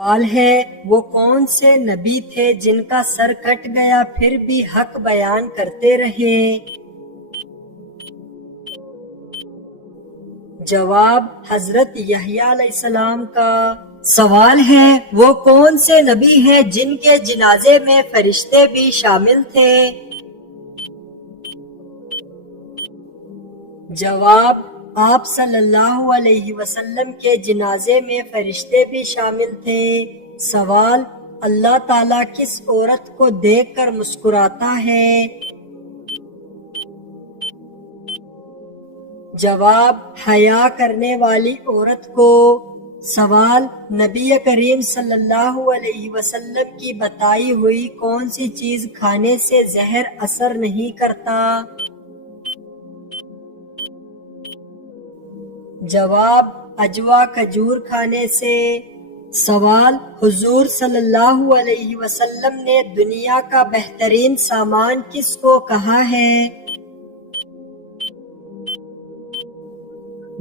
سوال ہے وہ کون سے نبی تھے جن کا سر کٹ گیا پھر بھی حق بیان کرتے رہے؟ جواب حضرت یحییٰ علیہ السلام کا۔ سوال ہے وہ کون سے نبی ہیں جن کے جنازے میں فرشتے بھی شامل تھے؟ جواب آپ صلی اللہ علیہ وسلم کے جنازے میں فرشتے بھی شامل تھے۔ سوال اللہ تعالیٰ کس عورت کو دیکھ کر مسکراتا ہے؟ جواب حیا کرنے والی عورت کو۔ سوال نبی کریم صلی اللہ علیہ وسلم کی بتائی ہوئی کون سی چیز کھانے سے زہر اثر نہیں کرتا؟ جواب اجوا کھجور کھانے سے۔ سوال حضور صلی اللہ علیہ وسلم نے دنیا کا بہترین سامان کس کو کہا ہے؟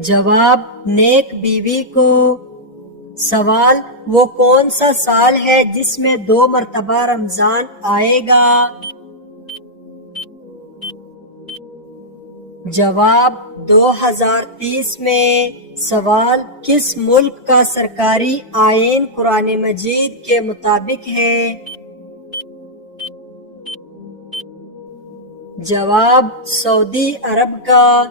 جواب نیک بیوی کو۔ سوال وہ کون سا سال ہے جس میں 2 مرتبہ رمضان آئے گا؟ جواب 2030 میں۔ سوال کس ملک کا سرکاری آئین قرآن مجید کے مطابق ہے؟ جواب سعودی عرب کا۔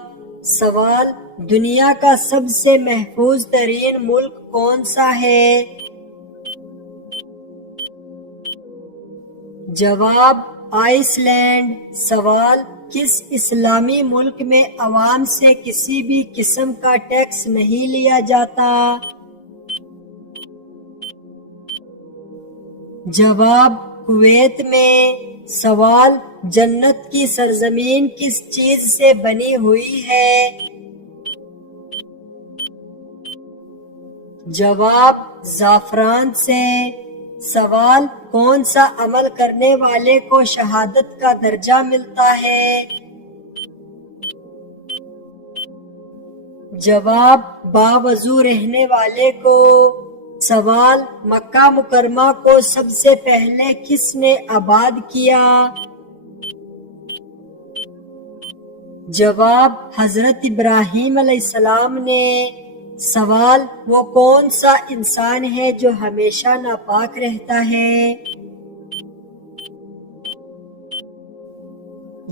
سوال دنیا کا سب سے محفوظ ترین ملک کون سا ہے؟ جواب آئس لینڈ۔ سوال کس اسلامی ملک میں عوام سے کسی بھی قسم کا ٹیکس نہیں لیا جاتا؟ جواب کویت میں۔ سوال جنت کی سرزمین کس چیز سے بنی ہوئی ہے؟ جواب زعفران سے۔ سوال کون سا عمل کرنے والے کو شہادت کا درجہ ملتا ہے؟ جواب باوضو رہنے والے کو۔ سوال مکہ مکرمہ کو سب سے پہلے کس نے آباد کیا؟ جواب حضرت ابراہیم علیہ السلام نے۔ سوال وہ کون سا انسان ہے جو ہمیشہ ناپاک رہتا ہے؟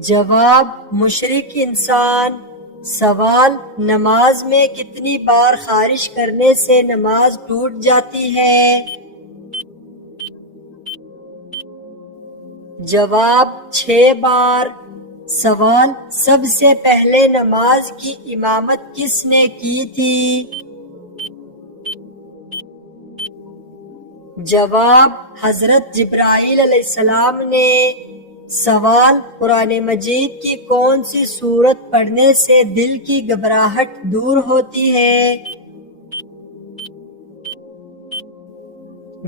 جواب مشرک انسان۔ سوال نماز میں کتنی بار خارش کرنے سے نماز ٹوٹ جاتی ہے؟ جواب 6 بار۔ سوال سب سے پہلے نماز کی امامت کس نے کی تھی؟ جواب حضرت جبرائیل علیہ السلام نے۔ سوال قرآن مجید کی کون سی سورت پڑھنے سے دل کی گھبراہٹ دور ہوتی ہے؟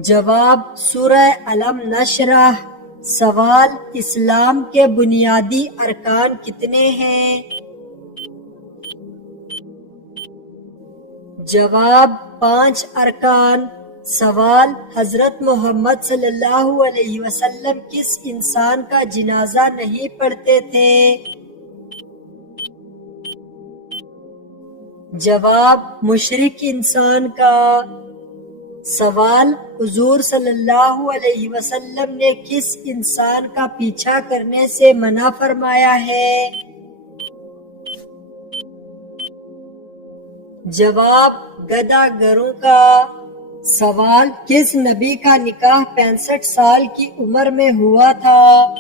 جواب سورہ علم نشرح۔ سوال اسلام کے بنیادی ارکان کتنے ہیں؟ جواب 5 ارکان۔ سوال حضرت محمد صلی اللہ علیہ وسلم کس انسان کا جنازہ نہیں پڑھتے تھے؟ جواب مشرک انسان کا۔ سوال حضور صلی اللہ علیہ وسلم نے کس انسان کا پیچھا کرنے سے منع فرمایا ہے؟ جواب گدھا گروں کا۔ سوال کس نبی کا نکاح 65 سال کی عمر میں ہوا تھا؟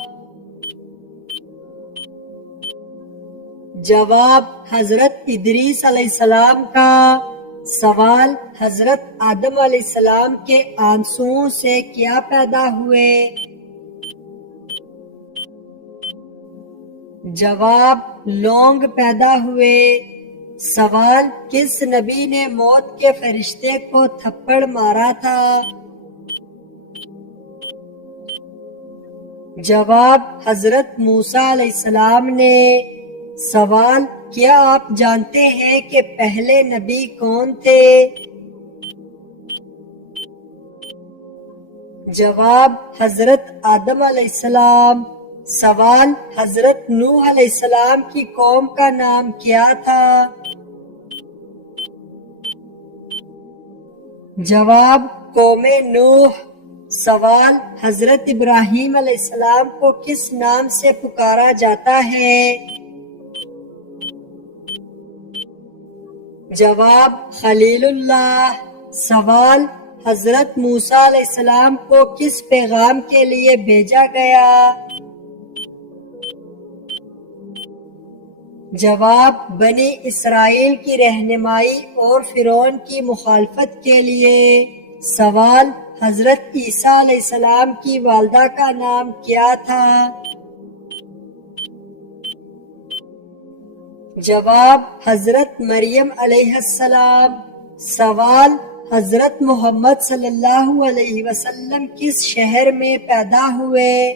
جواب حضرت ادریس علیہ السلام کا۔ سوال حضرت آدم علیہ السلام کے آنسوؤں سے کیا پیدا ہوئے؟ جواب لونگ پیدا ہوئے۔ سوال کس نبی نے موت کے فرشتے کو تھپڑ مارا تھا؟ جواب حضرت موسیٰ علیہ السلام نے۔ سوال کیا آپ جانتے ہیں کہ پہلے نبی کون تھے؟ جواب حضرت آدم علیہ السلام۔ سوال حضرت نوح علیہ السلام کی قوم کا نام کیا تھا؟ جواب قوم نوح۔ سوال حضرت ابراہیم علیہ السلام کو کس نام سے پکارا جاتا ہے؟ جواب خلیل اللہ۔ سوال حضرت موسیٰ علیہ السلام کو کس پیغام کے لیے بھیجا گیا؟ جواب بنی اسرائیل کی رہنمائی اور فرعون کی مخالفت کے لیے۔ سوال حضرت عیسیٰ علیہ السلام کی والدہ کا نام کیا تھا؟ جواب حضرت مریم علیہ السلام۔ سوال حضرت محمد صلی اللہ علیہ وسلم کس شہر میں پیدا ہوئے؟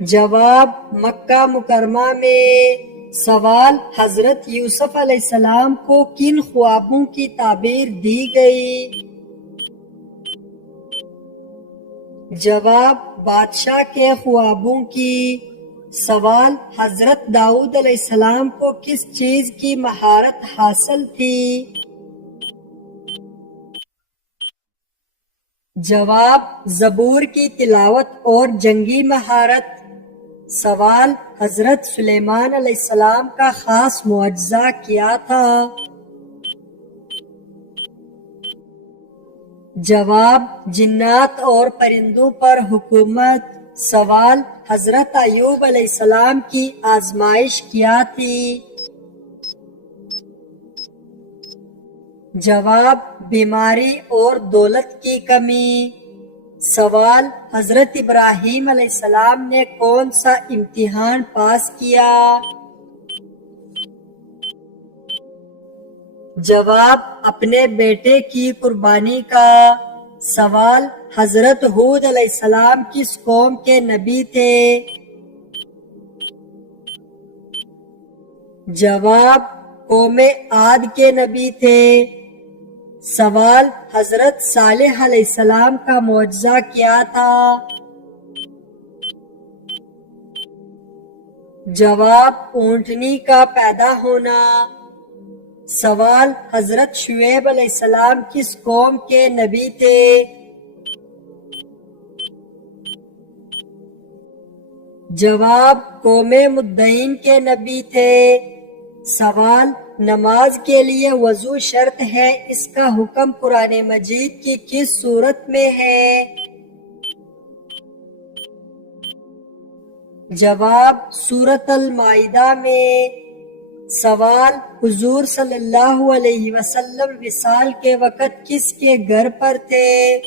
جواب مکہ مکرمہ میں۔ سوال حضرت یوسف علیہ السلام کو کن خوابوں کی تعبیر دی گئی؟ جواب بادشاہ کے خوابوں کی۔ سوال حضرت داؤد علیہ السلام کو کس چیز کی مہارت حاصل تھی؟ جواب زبور کی تلاوت اور جنگی مہارت۔ سوال حضرت سلیمان علیہ السلام کا خاص معجزہ کیا تھا؟ جواب جنات اور پرندوں پر حکومت۔ سوال حضرت ایوب علیہ السلام کی آزمائش کیا تھی؟ جواب بیماری اور دولت کی کمی۔ سوال حضرت ابراہیم علیہ السلام نے کون سا امتحان پاس کیا؟ جواب اپنے بیٹے کی قربانی کا۔ سوال حضرت ہود علیہ السلام کس قوم کے نبی تھے؟ جواب قوم عاد کے نبی تھے۔ سوال حضرت صالح علیہ السلام کا معجزہ کیا تھا؟ جواب اونٹنی کا پیدا ہونا۔ سوال حضرت شعیب علیہ السلام کس قوم کے نبی تھے؟ جواب قوم مدعین کے نبی تھے۔ سوال نماز کے لیے وضو شرط ہے، اس کا حکم قرآن مجید کی کس سورت میں ہے؟ جواب سورۃ المائدہ میں۔ سوال حضور صلی اللہ علیہ وسلم وصال کے وقت کس کے گھر پر تھے؟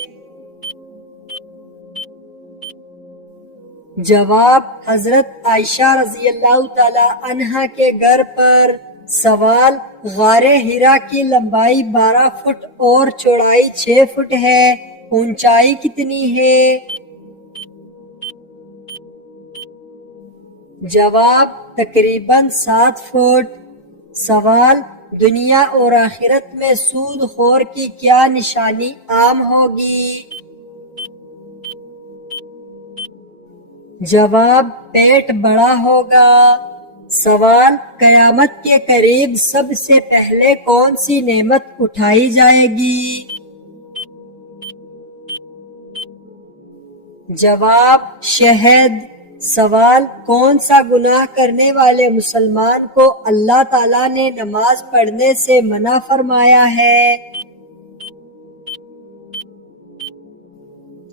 جواب حضرت عائشہ رضی اللہ تعالی عنہا کے گھر پر۔ سوال غار حرا کی لمبائی 12 فٹ اور چوڑائی 6 فٹ ہے، اونچائی کتنی ہے؟ جواب تقریباً 7 فٹ۔ سوال دنیا اور آخرت میں سود خور کی کیا نشانی عام ہوگی؟ جواب پیٹ بڑا ہوگا۔ سوال قیامت کے قریب سب سے پہلے کون سی نعمت اٹھائی جائے گی؟ جواب شہد۔ سوال کون سا گناہ کرنے والے مسلمان کو اللہ تعالیٰ نے نماز پڑھنے سے منع فرمایا ہے؟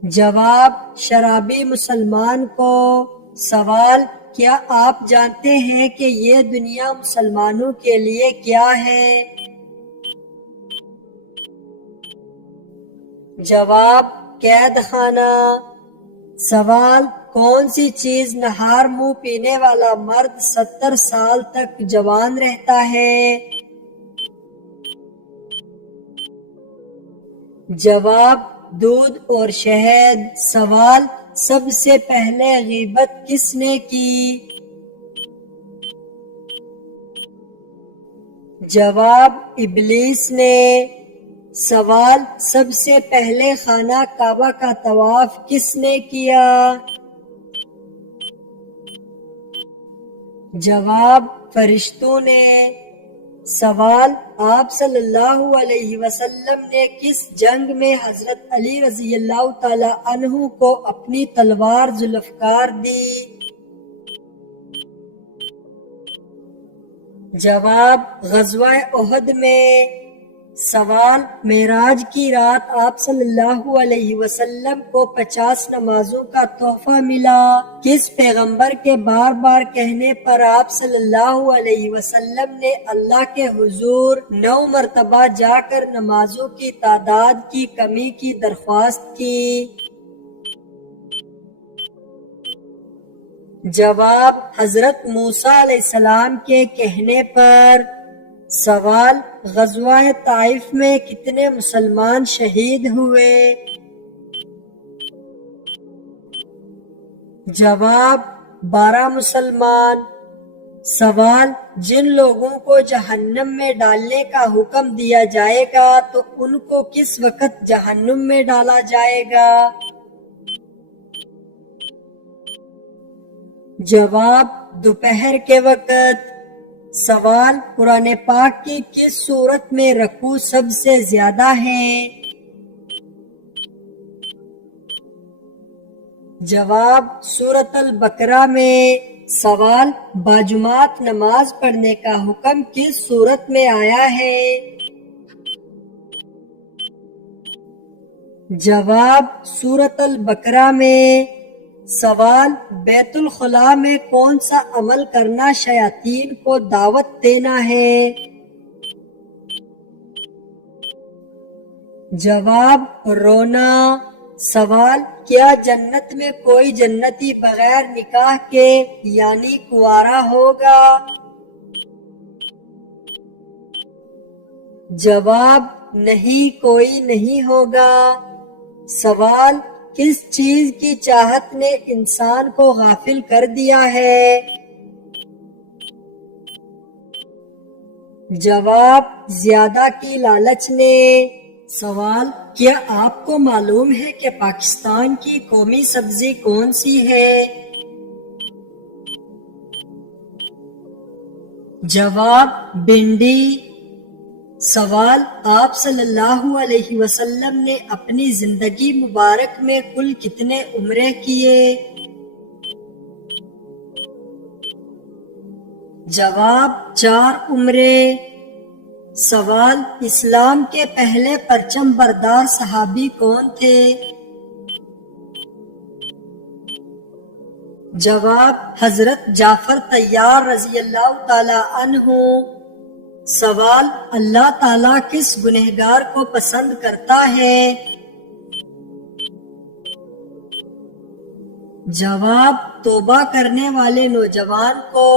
جواب شرابی مسلمان کو۔ سوال کیا آپ جانتے ہیں کہ یہ دنیا مسلمانوں کے لیے کیا ہے؟ جواب قید خانہ۔ سوال کون سی چیز نہار منہ پینے والا مرد 70 سال تک جوان رہتا ہے؟ جواب دودھ اور شہد۔ سوال سب سے پہلے غیبت کس نے کی؟ جواب ابلیس نے۔ سوال، سب سے پہلے خانہ کعبہ کا طواف کس نے کیا؟ جواب، فرشتوں نے۔ سوال، آپ صلی اللہ علیہ وسلم نے کس جنگ میں حضرت علی رضی اللہ تعالی عنہ کو اپنی تلوار ذوالفقار دی؟ جواب، غزوہ احد میں۔ سوال، معراج کی رات آپ صلی اللہ علیہ وسلم کو 50 نمازوں کا تحفہ ملا، کس پیغمبر کے بار بار کہنے پر آپ صلی اللہ علیہ وسلم نے اللہ کے حضور 9 مرتبہ جا کر نمازوں کی تعداد کی کمی کی درخواست کی؟ جواب، حضرت موسیٰ علیہ السلام کے کہنے پر۔ سوال، غزوہ طائف میں کتنے مسلمان شہید ہوئے؟ جواب، 12 مسلمان۔ سوال، جن لوگوں کو جہنم میں ڈالنے کا حکم دیا جائے گا تو ان کو کس وقت جہنم میں ڈالا جائے گا؟ جواب، دوپہر کے وقت۔ سوال، قرآن پاک کی کس سورت میں رکوع سب سے زیادہ ہے؟ جواب، سورۃ البقرہ میں۔ سوال، باجماعت نماز پڑھنے کا حکم کس سورت میں آیا ہے؟ جواب، سورۃ البقرہ میں۔ سوال، بیت الخلاء میں کون سا عمل کرنا شیاطین کو دعوت دینا ہے؟ جواب، رونا۔ سوال، کیا جنت میں کوئی جنتی بغیر نکاح کے یعنی کنوارا ہوگا؟ جواب، نہیں، کوئی نہیں ہوگا۔ سوال، کس چیز کی چاہت نے انسان کو غافل کر دیا ہے؟ جواب، زیادہ کی لالچ نے۔ سوال، کیا آپ کو معلوم ہے کہ پاکستان کی قومی سبزی کون سی ہے؟ جواب، بھنڈی۔ سوال، آپ صلی اللہ علیہ وسلم نے اپنی زندگی مبارک میں کل کتنے عمرے کیے؟ جواب، 4 عمرے۔ سوال، اسلام کے پہلے پرچم بردار صحابی کون تھے؟ جواب، حضرت جعفر طیار رضی اللہ تعالی عنہ۔ سوال، اللہ تعالیٰ کس گنہگار کو پسند کرتا ہے؟ جواب، توبہ کرنے والے نوجوان کو۔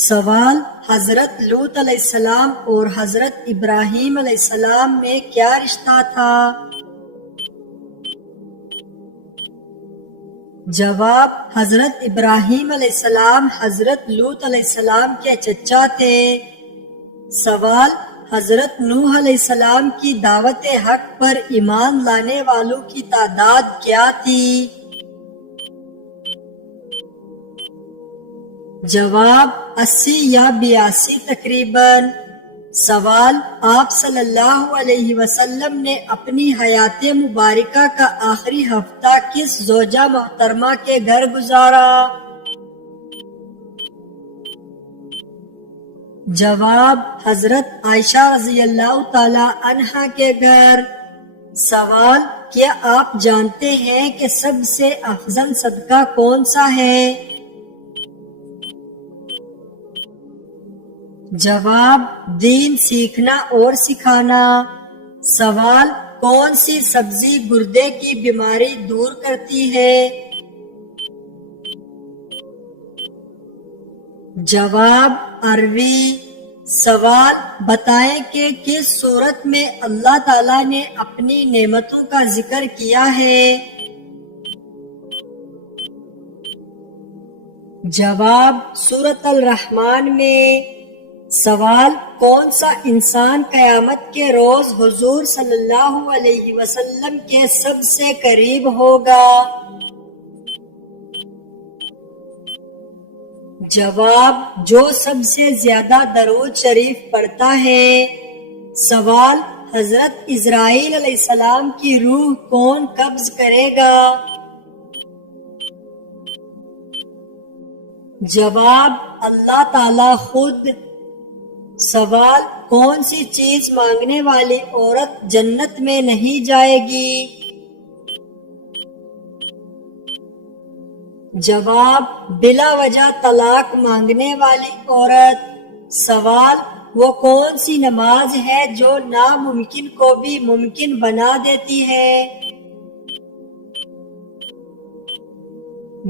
سوال، حضرت لوط علیہ السلام اور حضرت ابراہیم علیہ السلام میں کیا رشتہ تھا؟ جواب، حضرت ابراہیم علیہ السلام حضرت لوط علیہ السلام کے چچا تھے۔ سوال، حضرت نوح علیہ السلام کی دعوت حق پر ایمان لانے والوں کی تعداد کیا تھی؟ جواب، 80 یا 82 تقریباً۔ سوال، آپ صلی اللہ علیہ وسلم نے اپنی حیات مبارکہ کا آخری ہفتہ کس زوجہ محترمہ کے گھر گزارا؟ جواب، حضرت عائشہ رضی اللہ تعالی عنہا کے گھر۔ سوال، کیا آپ جانتے ہیں کہ سب سے افضل صدقہ کون سا ہے؟ جواب، دین سیکھنا اور سکھانا۔ سوال، کون سی سبزی گردے کی بیماری دور کرتی ہے؟ جواب، اروی۔ سوال، بتائیں کہ کس صورت میں اللہ تعالیٰ نے اپنی نعمتوں کا ذکر کیا ہے؟ جواب، سورۃ الرحمن میں۔ سوال: کون سا انسان قیامت کے روز حضور صلی اللہ علیہ وسلم کے سب سے قریب ہوگا؟ جواب: جو سب سے زیادہ درود شریف پڑھتا ہے۔ سوال: حضرت اسرائیل علیہ السلام کی روح کون قبض کرے گا؟ جواب: اللہ تعالی خود۔ سوال: کون سی چیز مانگنے والی عورت جنت میں نہیں جائے گی؟ جواب: بلا وجہ طلاق مانگنے والی عورت۔ سوال: وہ کون سی نماز ہے جو ناممکن کو بھی ممکن بنا دیتی ہے؟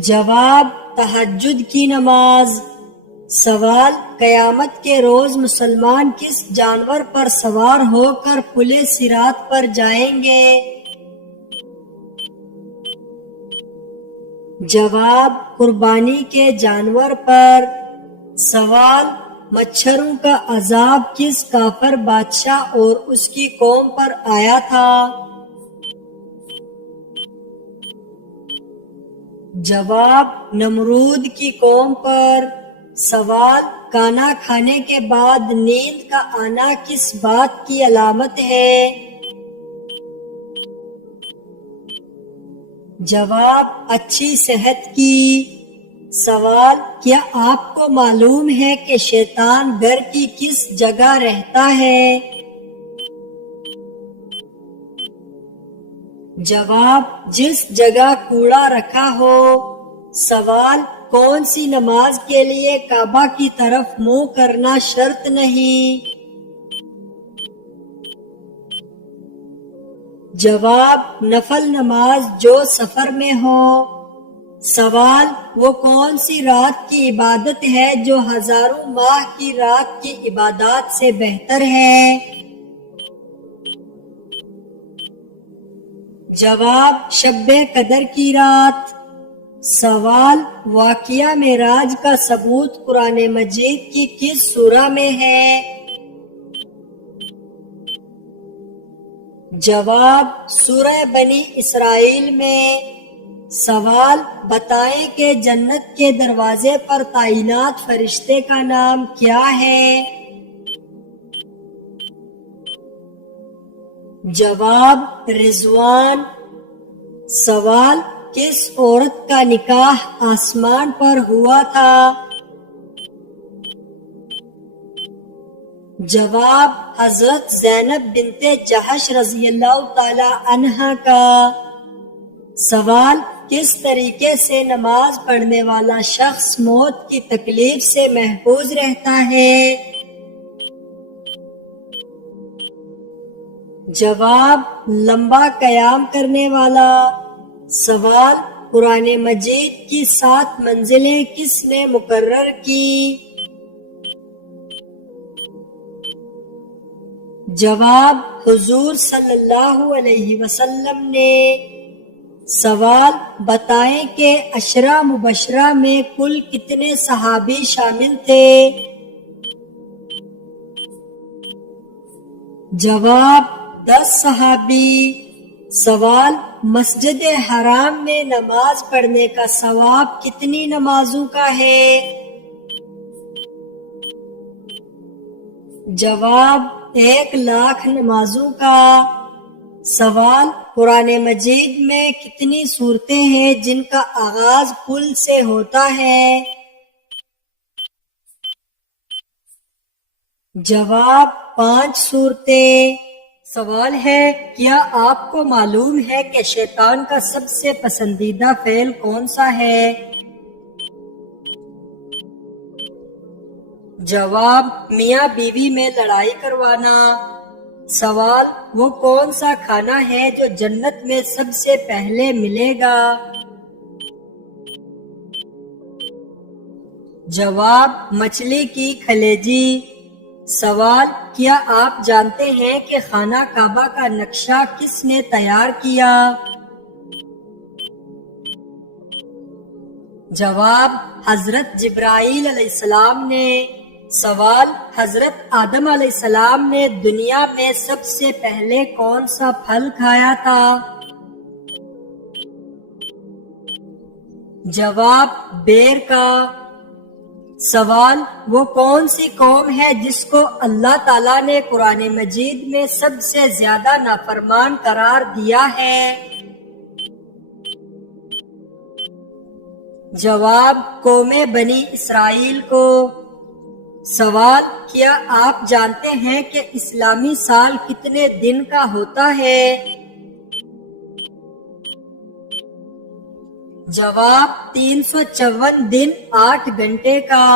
جواب: تہجد کی نماز۔ سوال: قیامت کے روز مسلمان کس جانور پر سوار ہو کر پل صراط پر جائیں گے؟ جواب: قربانی کے جانور پر۔ سوال: مچھروں کا عذاب کس کافر بادشاہ اور اس کی قوم پر آیا تھا؟ جواب: نمرود کی قوم پر۔ سوال: کھانا کھانے کے بعد نیند کا آنا کس بات کی علامت ہے؟ جواب: اچھی صحت کی۔ سوال: کیا آپ کو معلوم ہے کہ شیطان گھر کی کس جگہ رہتا ہے؟ جواب: جس جگہ کوڑا رکھا ہو۔ سوال: کون سی نماز کے لیے کعبہ کی طرف منہ کرنا شرط نہیں؟ جواب: نفل نماز جو سفر میں ہو۔ سوال: وہ کون سی رات کی عبادت ہے جو ہزاروں ماہ کی رات کی عبادات سے بہتر ہے؟ جواب: شب قدر کی رات۔ سوال: واقعہ معراج کا ثبوت قرآن مجید کی کس سورہ میں ہے؟ جواب: سورہ بنی اسرائیل میں۔ سوال: بتائیں کہ جنت کے دروازے پر تعینات فرشتے کا نام کیا ہے؟ جواب: رضوان۔ سوال: کس عورت کا نکاح آسمان پر ہوا تھا؟ جواب: حضرت زینب بنت جحش رضی اللہ تعالی عنہا کا۔ سوال: کس طریقے سے نماز پڑھنے والا شخص موت کی تکلیف سے محفوظ رہتا ہے؟ جواب: لمبا قیام کرنے والا۔ سوال: قرآن مجید کی 7 منزلیں کس نے مقرر کی؟ جواب: حضور صلی اللہ علیہ وسلم نے۔ سوال: بتائیں کہ عشرہ مبشرہ میں کل کتنے صحابی شامل تھے؟ جواب: 10 صحابی۔ سوال: مسجد حرام میں نماز پڑھنے کا ثواب کتنی نمازوں کا ہے؟ جواب: 1,00,000 نمازوں کا۔ سوال: قرآن مجید میں کتنی صورتیں ہیں جن کا آغاز قل سے ہوتا ہے؟ جواب: 5 صورتیں۔ سوال ہے: کیا آپ کو معلوم ہے کہ شیطان کا سب سے پسندیدہ فعل کون سا ہے؟ جواب: میاں بیوی میں لڑائی کروانا۔ سوال: وہ کون سا کھانا ہے جو جنت میں سب سے پہلے ملے گا؟ جواب: مچھلی کی کلیجی۔ سوال: کیا آپ جانتے ہیں کہ خانہ کعبہ کا نقشہ کس نے تیار کیا؟ جواب: حضرت جبرائیل علیہ السلام نے۔ سوال: حضرت آدم علیہ السلام نے دنیا میں سب سے پہلے کون سا پھل کھایا تھا؟ جواب: بیر کا۔ سوال: وہ کون سی قوم ہے جس کو اللہ تعالیٰ نے قرآن مجید میں سب سے زیادہ نافرمان قرار دیا ہے؟ جواب: قوم بنی اسرائیل کو۔ سوال: کیا آپ جانتے ہیں کہ اسلامی سال کتنے دن کا ہوتا ہے؟ جواب: 354 دن 8 گھنٹے کا۔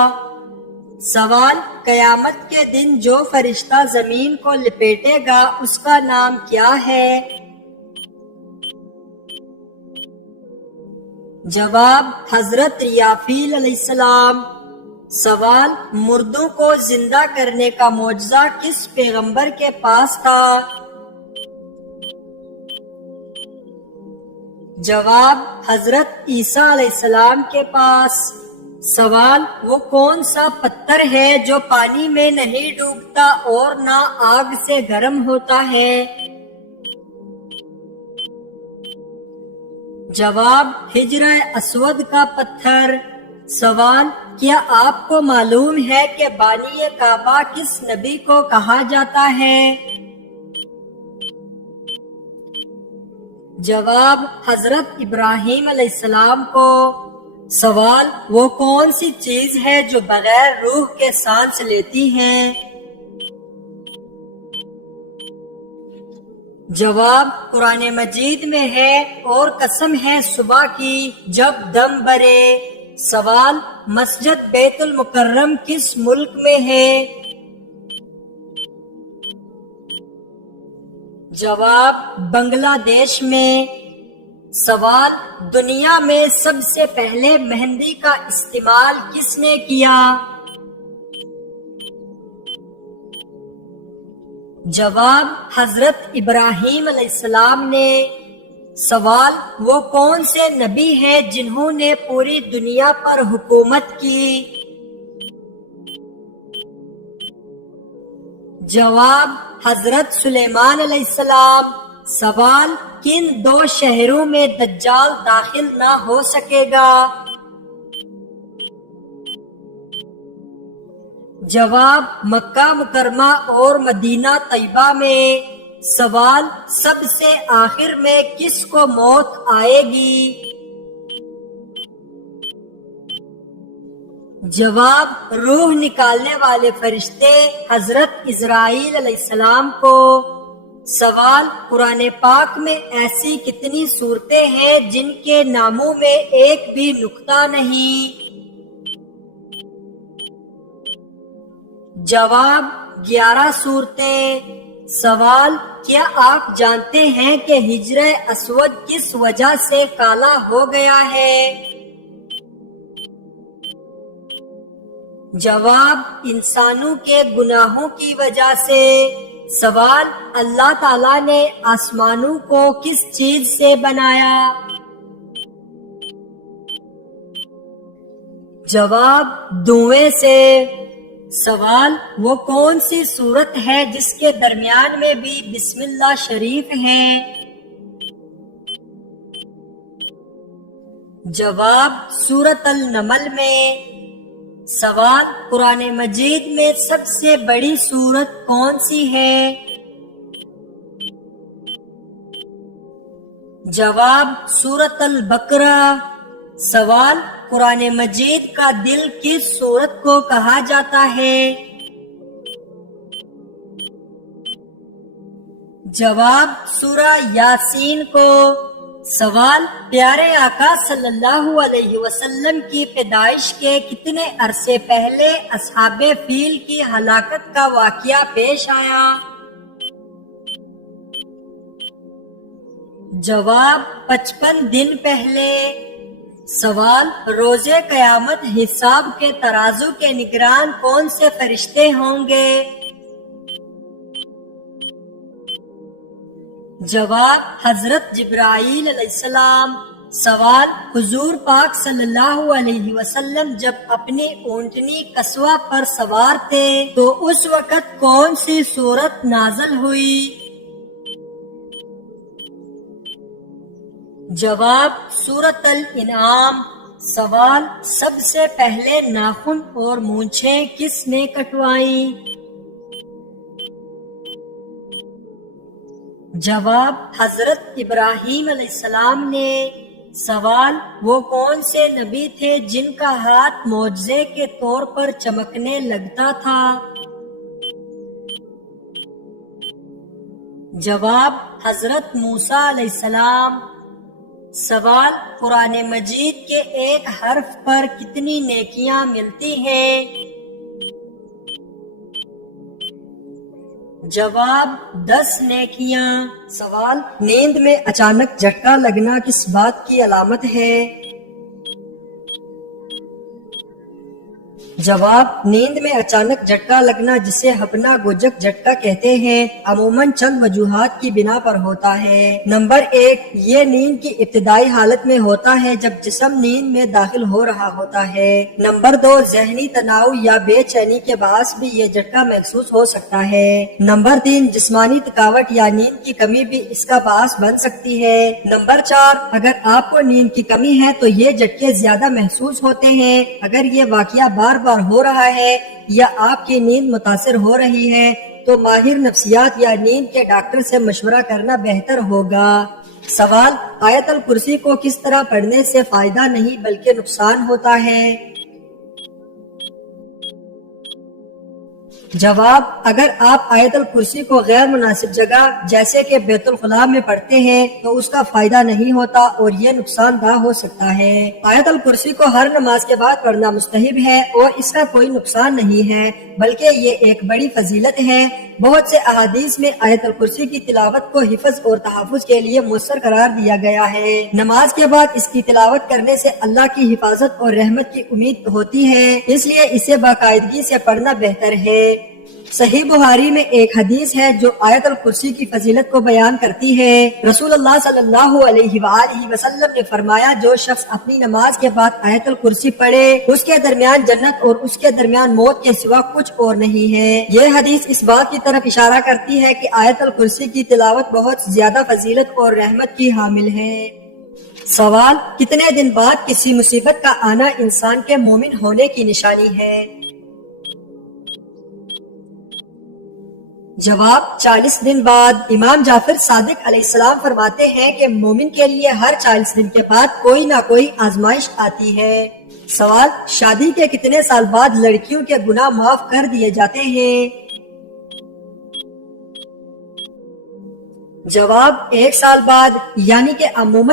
سوال: قیامت کے دن جو فرشتہ زمین کو لپیٹے گا اس کا نام کیا ہے؟ جواب: حضرت یافیل علیہ السلام۔ سوال: مردوں کو زندہ کرنے کا معجزہ کس پیغمبر کے پاس تھا؟ جواب: حضرت عیسیٰ علیہ السلام کے پاس۔ سوال: وہ کون سا پتھر ہے جو پانی میں نہیں ڈوبتا اور نہ آگ سے گرم ہوتا ہے؟ جواب: حجر اسود کا پتھر۔ سوال: کیا آپ کو معلوم ہے کہ بانی کعبہ کس نبی کو کہا جاتا ہے؟ جواب: حضرت ابراہیم علیہ السلام کو۔ سوال: وہ کون سی چیز ہے جو بغیر روح کے سانس لیتی ہے؟ جواب: قرآن مجید میں ہے، اور قسم ہے صبح کی جب دم بھرے۔ سوال: مسجد بیت المکرم کس ملک میں ہے؟ جواب: بنگلہ دیش میں۔ سوال: دنیا میں سب سے پہلے مہندی کا استعمال کس نے کیا؟ جواب: حضرت ابراہیم علیہ السلام نے۔ سوال: وہ کون سے نبی ہیں جنہوں نے پوری دنیا پر حکومت کی؟ جواب: حضرت سلیمان علیہ السلام۔ سوال: کن 2 شہروں میں دجال داخل نہ ہو سکے گا؟ جواب: مکہ مکرمہ اور مدینہ طیبہ میں۔ سوال: سب سے آخر میں کس کو موت آئے گی؟ جواب: روح نکالنے والے فرشتے حضرت اسرائیل علیہ السلام کو۔ سوال: قرآن پاک میں ایسی کتنی صورتیں ہیں جن کے ناموں میں ایک بھی نقطہ نہیں؟ جواب: 11 صورتیں۔ سوال: کیا آپ جانتے ہیں کہ حجر اسود کس وجہ سے کالا ہو گیا ہے؟ جواب: انسانوں کے گناہوں کی وجہ سے۔ سوال: اللہ تعالیٰ نے آسمانوں کو کس چیز سے بنایا؟ جواب: دھویں سے۔ سوال: وہ کون سی سورت ہے جس کے درمیان میں بھی بسم اللہ شریف ہے؟ جواب: سورۃ النمل میں۔ سوال: قرآن مجید میں سب سے بڑی سورت کون سی ہے؟ جواب: سورۃ البقرہ۔ سوال: قرآن مجید کا دل کس سورت کو کہا جاتا ہے؟ جواب: سورہ یاسین کو۔ سوال: پیارے آقا صلی اللہ علیہ وسلم کی پیدائش کے کتنے عرصے پہلے اصحاب فیل کی ہلاکت کا واقعہ پیش آیا؟ جواب: 55 دن پہلے۔ سوال: روز قیامت حساب کے ترازو کے نگران کون سے فرشتے ہوں گے؟ جواب: حضرت جبرائیل علیہ السلام۔ سوال: حضور پاک صلی اللہ علیہ وسلم جب اپنی اونٹنی قصوہ پر سوار تھے تو اس وقت کون سی سورت نازل ہوئی؟ جواب: سورۃ الانعام۔ سوال: سب سے پہلے ناخن اور مونچھیں کس نے کٹوائیں؟ جواب: حضرت ابراہیم علیہ السلام نے۔ سوال: وہ کون سے نبی تھے جن کا ہاتھ معجزے کے طور پر چمکنے لگتا تھا؟ جواب: حضرت موسیٰ علیہ السلام۔ سوال: قرآن مجید کے ایک حرف پر کتنی نیکیاں ملتی ہیں؟ جواب: 10 نیکیاں۔ سوال: نیند میں اچانک جھٹکا لگنا کس بات کی علامت ہے؟ جواب: نیند میں اچانک جھٹکا لگنا جسے ہپنا گوجک جھٹکا کہتے ہیں عموماً چند وجوہات کی بنا پر ہوتا ہے۔ نمبر 1، یہ نیند کی ابتدائی حالت میں ہوتا ہے جب جسم نیند میں داخل ہو رہا ہوتا ہے۔ نمبر 2، ذہنی تناؤ یا بے چینی کے باعث بھی یہ جھٹکا محسوس ہو سکتا ہے۔ نمبر 3، جسمانی تھکاوٹ یا نیند کی کمی بھی اس کا باعث بن سکتی ہے۔ نمبر 4، اگر آپ کو نیند کی کمی ہے تو یہ جھٹکے زیادہ محسوس ہوتے ہیں۔ اگر یہ واقعہ بار بار ہو رہا ہے یا آپ کی نیند متاثر ہو رہی ہے تو ماہر نفسیات یا نیند کے ڈاکٹر سے مشورہ کرنا بہتر ہوگا۔ سوال: آیت الکرسی کو کس طرح پڑھنے سے فائدہ نہیں بلکہ نقصان ہوتا ہے؟ جواب: اگر آپ آیت الکرسی کو غیر مناسب جگہ جیسے کہ بیت الخلاء میں پڑھتے ہیں تو اس کا فائدہ نہیں ہوتا اور یہ نقصان دہ ہو سکتا ہے۔ آیت الکرسی کو ہر نماز کے بعد پڑھنا مستحب ہے اور اس کا کوئی نقصان نہیں ہے بلکہ یہ ایک بڑی فضیلت ہے۔ بہت سے احادیث میں آیت الکرسی کی تلاوت کو حفظ اور تحفظ کے لیے مؤثر قرار دیا گیا ہے۔ نماز کے بعد اس کی تلاوت کرنے سے اللہ کی حفاظت اور رحمت کی امید ہوتی ہے، اس لیے اسے باقاعدگی سے پڑھنا بہتر ہے۔ صحیح بخاری میں ایک حدیث ہے جو آیت الکرسی کی فضیلت کو بیان کرتی ہے۔ رسول اللہ صلی اللہ علیہ وآلہ وسلم نے فرمایا، جو شخص اپنی نماز کے بعد آیت الکرسی پڑھے اس کے درمیان جنت اور اس کے درمیان موت کے سوا کچھ اور نہیں ہے۔ یہ حدیث اس بات کی طرف اشارہ کرتی ہے کہ آیت الکرسی کی تلاوت بہت زیادہ فضیلت اور رحمت کی حامل ہے۔ سوال: کتنے دن بعد کسی مصیبت کا آنا انسان کے مومن ہونے کی نشانی ہے؟ جواب: 40 دن بعد۔ امام جعفر صادق علیہ السلام فرماتے ہیں کہ مومن کے لیے ہر 40 دن کے بعد کوئی نہ کوئی آزمائش آتی ہے۔ سوال: شادی کے کتنے سال بعد لڑکیوں کے گناہ معاف کر دیے جاتے ہیں؟ جواب: 1 سال بعد، یعنی کہ عموماً